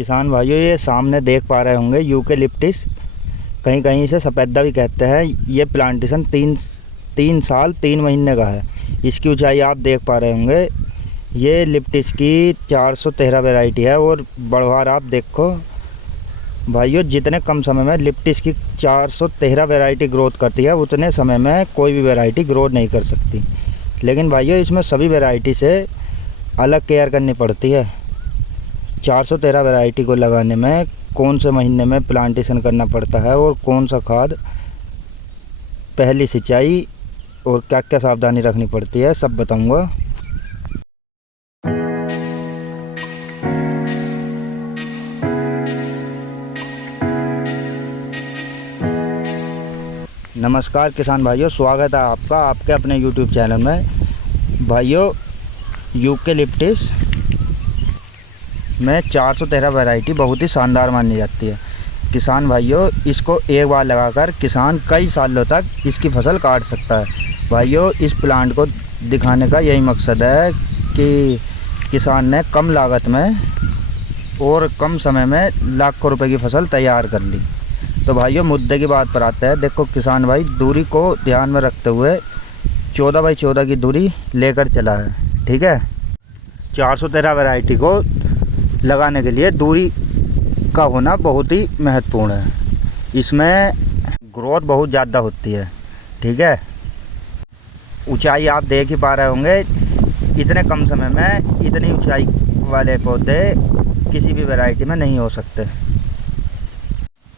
किसान भाइयों, ये सामने देख पा रहे होंगे यूकेलिप्टिस, कहीं कहीं इसे सफ़ेदा भी कहते हैं। ये प्लांटेशन तीन साल 3 महीने का है। इसकी ऊंचाई आप देख पा रहे होंगे। ये लिप्टिस की 413 वैरायटी है। और बढ़वार आप देखो भाइयों, जितने कम समय में लिप्टिस की 413 वैरायटी ग्रोथ करती है, उतने समय में कोई भी वैरायटी ग्रोथ नहीं कर सकती। लेकिन भाइयों, इसमें सभी वैरायटी से अलग केयर करनी पड़ती है। 413 वैरायटी को लगाने में कौन से महीने में प्लांटेशन करना पड़ता है और कौन सा खाद, पहली सिंचाई और क्या क्या सावधानी रखनी पड़ती है, सब बताऊंगा। नमस्कार किसान भाइयों, स्वागत है आपका आपके अपने YouTube चैनल में। भाइयों, यूकेलिप्टिस में 413 वैरायटी बहुत ही शानदार मानी जाती है। किसान भाइयों, इसको एक बार लगाकर किसान कई सालों तक इसकी फसल काट सकता है। भाइयों, इस प्लांट को दिखाने का यही मकसद है कि किसान ने कम लागत में और कम समय में लाखों रुपए की फसल तैयार कर ली। तो भाइयों, मुद्दे की बात पर आते हैं। देखो किसान भाई, दूरी को ध्यान में रखते हुए 14 बाई 14 की दूरी लेकर चला है। ठीक है, 413 वैरायटी को लगाने के लिए दूरी का होना बहुत ही महत्वपूर्ण है। इसमें ग्रोथ बहुत ज़्यादा होती है। ठीक है, ऊंचाई आप देख ही पा रहे होंगे। इतने कम समय में इतनी ऊंचाई वाले पौधे किसी भी वैरायटी में नहीं हो सकते।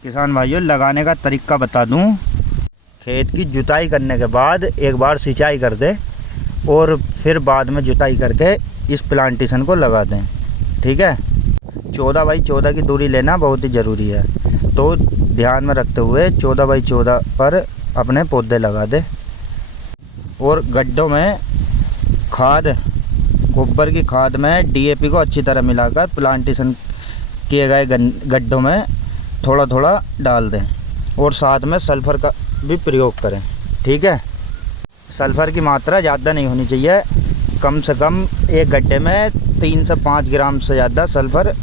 किसान भाइयों, लगाने का तरीका बता दूं। खेत की जुताई करने के बाद एक बार सिंचाई कर दें और फिर बाद में जुताई करके इस प्लांटेशन को लगा दें। ठीक है, 14 बाई 14 की दूरी लेना बहुत ही ज़रूरी है। तो ध्यान में रखते हुए 14 बाई 14 पर अपने पौधे लगा दें। और गड्ढों में खाद, गोबर की खाद में DAP को अच्छी तरह मिलाकर प्लांटेशन किए गए गड्ढों में थोड़ा थोड़ा डाल दें। और साथ में सल्फ़र का भी प्रयोग करें। ठीक है, सल्फ़र की मात्रा ज़्यादा नहीं होनी चाहिए। कम से कम एक गड्ढे में 3 से 5 ग्राम से ज़्यादा सल्फ़र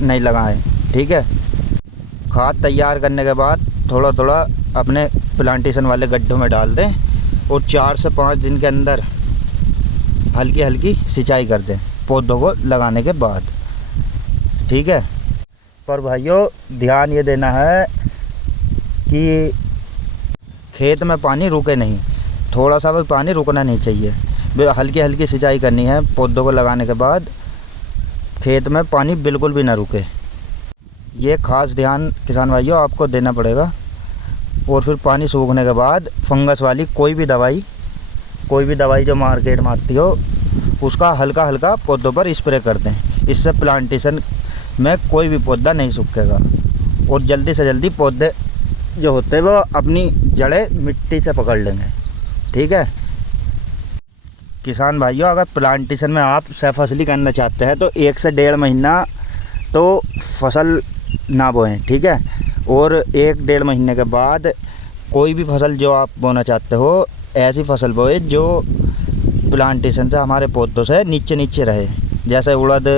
नहीं लगाएं। ठीक है, खाद तैयार करने के बाद थोड़ा थोड़ा अपने प्लांटेशन वाले गड्ढों में डाल दें और 4 से 5 दिन के अंदर हल्की हल्की सिंचाई कर दें पौधों को लगाने के बाद। ठीक है, पर भाइयों ध्यान ये देना है कि खेत में पानी रुके नहीं, थोड़ा सा भी पानी रुकना नहीं चाहिए। हल्की हल्की सिंचाई करनी है पौधों को लगाने के बाद। खेत में पानी बिल्कुल भी ना रुके, ये खास ध्यान किसान भाइयों आपको देना पड़ेगा। और फिर पानी सूखने के बाद फंगस वाली कोई भी दवाई जो मार्केट में आती हो, उसका हल्का हल्का पौधों पर स्प्रे कर दें। इससे प्लांटेशन में कोई भी पौधा नहीं सूखेगा और जल्दी से जल्दी पौधे जो होते हैं वो अपनी जड़ें मिट्टी से पकड़ लेंगे। ठीक है किसान भाइयों, अगर प्लांटेशन में आप सहफसली करना चाहते हैं तो 1 से 1.5 महीना तो फसल ना बोएं। ठीक है, और 1-1.5 महीने के बाद कोई भी फसल जो आप बोना चाहते हो, ऐसी फसल बोए जो प्लांटेशन से हमारे पौधों से नीचे नीचे रहे। जैसे उड़द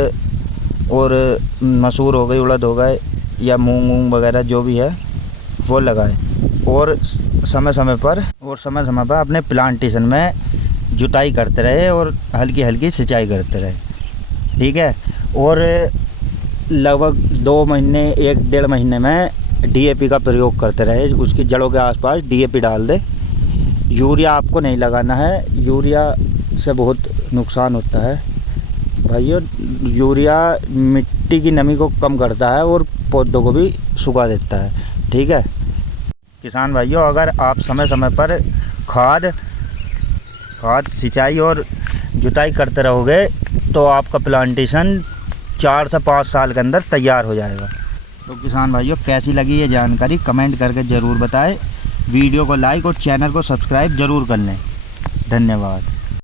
और मसूर हो गई, उड़द हो गए, या मूंग वगैरह जो भी है वो लगाएं। और समय समय पर अपने प्लांटेशन में जुताई करते रहे और हल्की हल्की सिंचाई करते रहे। ठीक है, और लगभग 2 महीने 1-1.5 महीने में DAP का प्रयोग करते रहे। उसकी जड़ों के आसपास DAP डाल दे। यूरिया आपको नहीं लगाना है, यूरिया से बहुत नुकसान होता है भाइयों। यूरिया मिट्टी की नमी को कम करता है और पौधों को भी सुखा देता है। ठीक है किसान भाइयों, अगर आप समय समय पर खाद सिंचाई और जुताई करते रहोगे तो आपका प्लांटेशन 4 से 5 साल के अंदर तैयार हो जाएगा। तो किसान भाइयों, कैसी लगी ये जानकारी कमेंट करके ज़रूर बताएं। वीडियो को लाइक और चैनल को सब्सक्राइब ज़रूर कर लें। धन्यवाद।